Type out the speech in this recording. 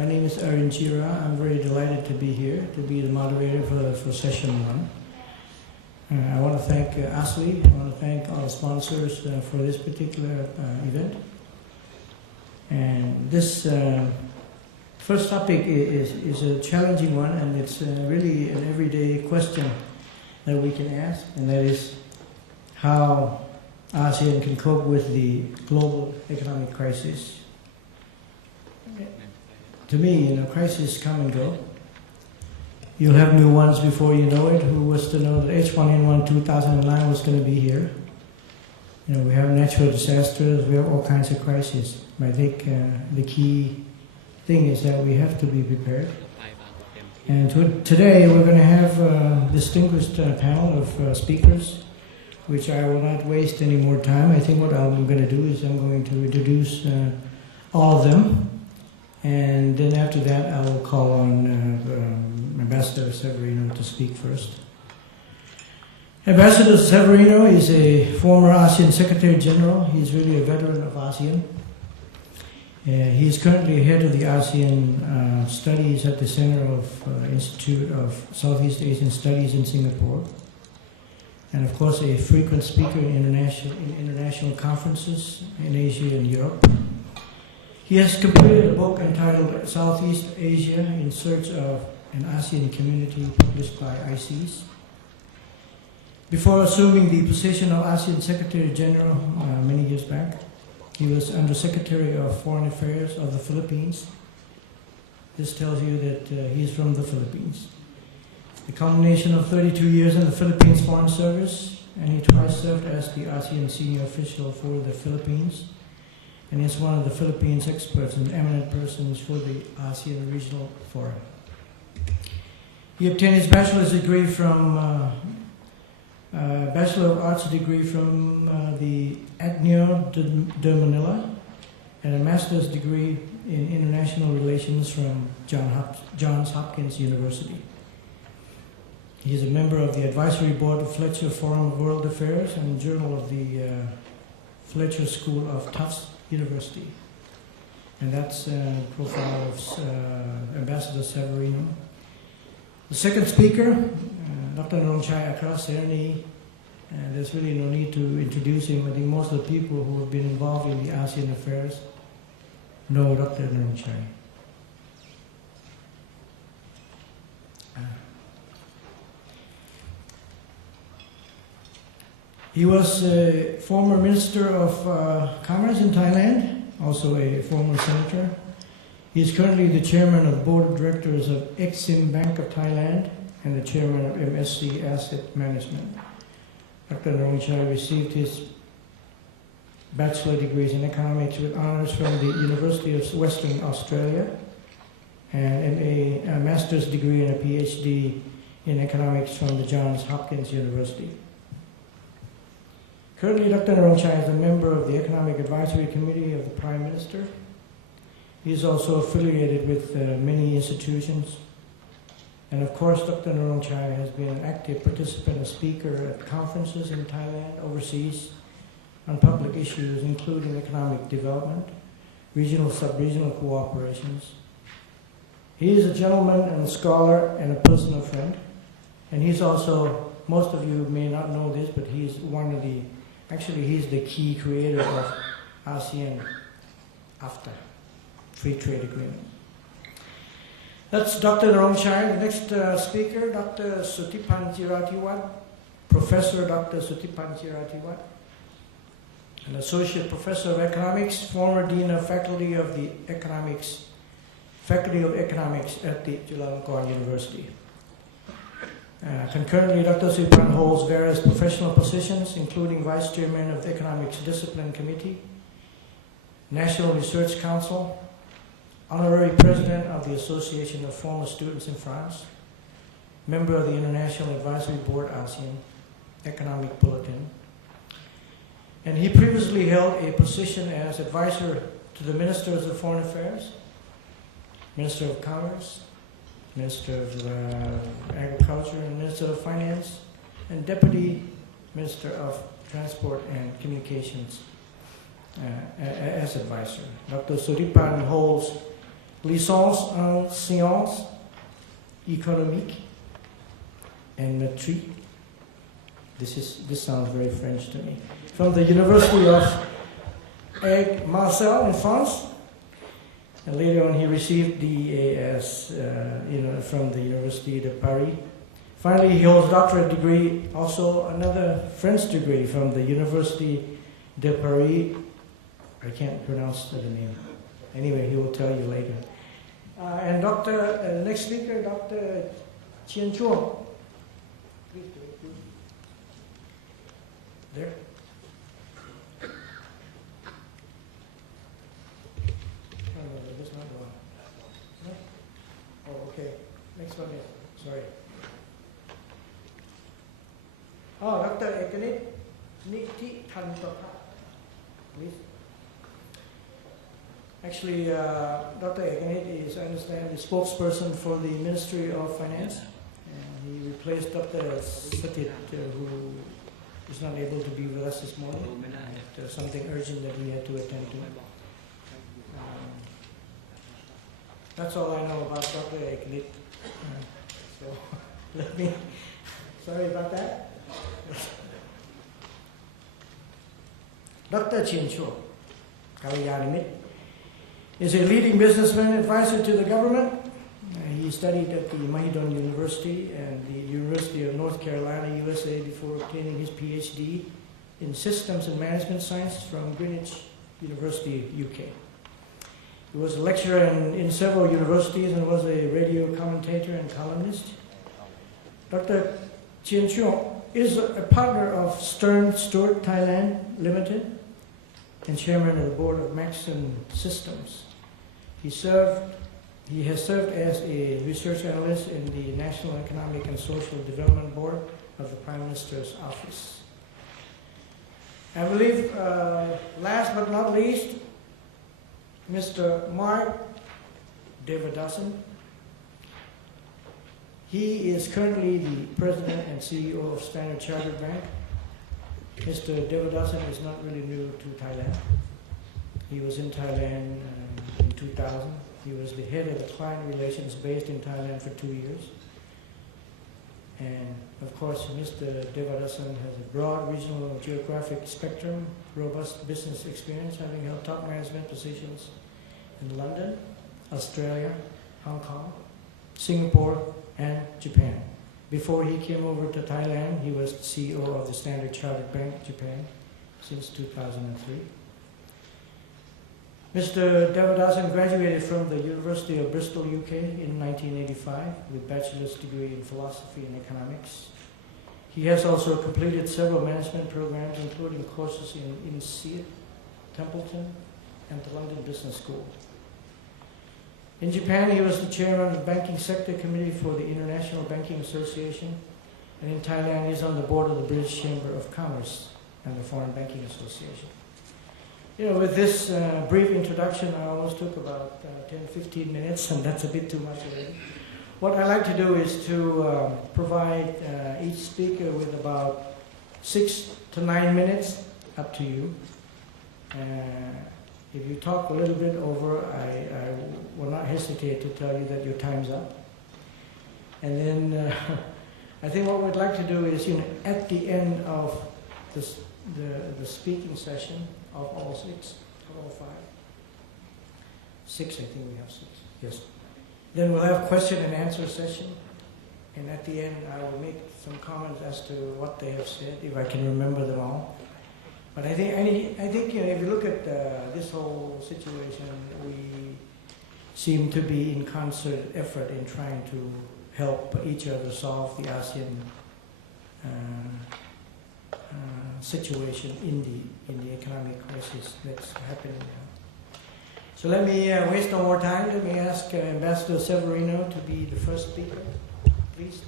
My name is Arin Jira. I'm very delighted to be here, to be the moderator for session 1. I want to thank ASLI. I want to thank all the sponsors for this particular event. And this first topic is a challenging one, and it's really an everyday question that we can ask, and that is how ASEAN can cope with the global economic crisis. To me, crises come and go. You'll have new ones before you know it. Who was to know that H1N1 2009 was going to be here? We have natural disasters, we have all kinds of crises. But I think the key thing is that we have to be prepared. And today we're going to have a distinguished panel of speakers, which I will not waste any more time. I think what I'm going to do is I'm going to introduce all of them. And then after that, I will call on Ambassador Severino to speak first. Ambassador Severino is a former ASEAN Secretary General. He's really a veteran of ASEAN. He is currently head of the ASEAN Studies at the Center of Institute of Southeast Asian Studies in Singapore. And of course, a frequent speaker in international conferences in Asia and Europe. He has completed a book entitled Southeast Asia in Search of an ASEAN Community, published by ICES. Before assuming the position of ASEAN Secretary General many years back, he was Undersecretary of Foreign Affairs of the Philippines. This tells you that he's from the Philippines. The culmination of 32 years in the Philippines Foreign Service, and he twice served as the ASEAN Senior Official for the Philippines, and is one of the Philippines experts and eminent persons for the ASEAN Regional Forum. He obtained his bachelor's degree from Bachelor of Arts degree from the Ateneo de Manila, and a master's degree in international relations from Johns Hopkins University. He is a member of the advisory board of Fletcher Forum of World Affairs and journal of the Fletcher School of Tufts University. And that's the profile of Ambassador Severino. The second speaker, Dr. Norongchai Akraserni, there's really no need to introduce him. I think most of the people who have been involved in the ASEAN affairs know Dr. Norongchai. He was a former Minister of Commerce in Thailand, also a former senator. He is currently the chairman of the board of directors of Exim Bank of Thailand and the chairman of MSC Asset Management. Dr. Norongchai received his bachelor degrees in economics with honors from the University of Western Australia and a master's degree and a PhD in economics from the Johns Hopkins University. Currently, Dr. Norongchai is a member of the Economic Advisory Committee of the Prime Minister. He is also affiliated with many institutions. And of course, Dr. Norongchai has been an active participant and speaker at conferences in Thailand, overseas, on public issues, including economic development, regional, sub-regional cooperations. He is a gentleman and a scholar and a personal friend. And he's also, most of you may not know this, but he's one of the Actually, he's the key creator of ASEAN AFTA, Free Trade Agreement. That's Dr. Norongchai. The next speaker, Dr. Sutipan Jiratiwat, Professor Dr. Sutipan Jiratiwat, an Associate Professor of Economics, former Dean of Faculty of Economics at the Chulalongkorn University. Concurrently, Dr. Sutipan holds various professional positions, including Vice Chairman of the Economics Discipline Committee, National Research Council, Honorary President of the Association of Former Students in France, member of the International Advisory Board ASEAN, Economic Bulletin. And he previously held a position as advisor to the Ministers of Foreign Affairs, Minister of Commerce, Minister of Agriculture, and Minister of Finance, and Deputy Minister of Transport and Communications as advisor. Dr. Sutipan holds licence en sciences économiques and maîtrise. This sounds very French to me. From the University of Aix-Marseille in France. And later on, he received the AS, from the Université de Paris. Finally, he holds a doctorate degree, also another French degree from the Université de Paris. I can't pronounce the name. Anyway, he will tell you later. And next speaker, Dr. Chien Chuang. Please do it, please. There. This not the one. No? Oh, okay. Next one is, sorry. Oh, Dr. Ekanit Nikti Tantapa. Please. Actually, Dr. Ekanit is, I understand, the spokesperson for the Ministry of Finance. And he replaced Dr. Satit, who is not able to be with us this morning. There's something urgent that we had to attend to. That's all I know about Dr. Ekanit. So let me, sorry about that. Dr. Chien Chuang, Kalyanamit, is a leading businessman advisor to the government. He studied at the Mahidol University and the University of North Carolina, USA, before obtaining his PhD in Systems and Management Science from Greenwich University, UK. He was a lecturer in several universities and was a radio commentator and columnist. Dr. Chien Chuang is a partner of Stern Stewart Thailand Limited and chairman of the board of Maxim Systems. He has served as a research analyst in the National Economic and Social Development Board of the Prime Minister's Office. I believe, last but not least, Mr. Mark Devadasan. He is currently the president and CEO of Standard Chartered Bank. Mr. Devadasan is not really new to Thailand. He was in Thailand in 2000. He was the head of the client relations based in Thailand for 2 years. And of course, Mr. Devadasan has a broad regional geographic spectrum, robust business experience, having held top management positions in London, Australia, Hong Kong, Singapore, and Japan. Before he came over to Thailand, he was the CEO of the Standard Chartered Bank, Japan, since 2003. Mr. Devadasan graduated from the University of Bristol, UK in 1985 with a bachelor's degree in philosophy and economics. He has also completed several management programs, including courses in INSEAD, Templeton, and the London Business School. In Japan, he was the chairman of the Banking Sector Committee for the International Banking Association, and in Thailand, he is on the board of the British Chamber of Commerce and the Foreign Banking Association. You know, with this brief introduction, I almost took about 10-15 minutes, and that's a bit too much already. What I like to do is to provide each speaker with about 6 to 9 minutes, up to you. If you talk a little bit over, I will not hesitate to tell you that your time's up. And then I think what we'd like to do is, at the end of the speaking session of all 6, or all 5, 6, I think we have 6, yes. Then we'll have question and answer session. And at the end, I will make some comments as to what they have said, if I can remember them all. But I think if you look at this whole situation, we seem to be in concert effort in trying to help each other solve the ASEAN situation in the economic crisis that's happening now. So let me waste no more time. Let me ask Ambassador Severino to be the first speaker, please.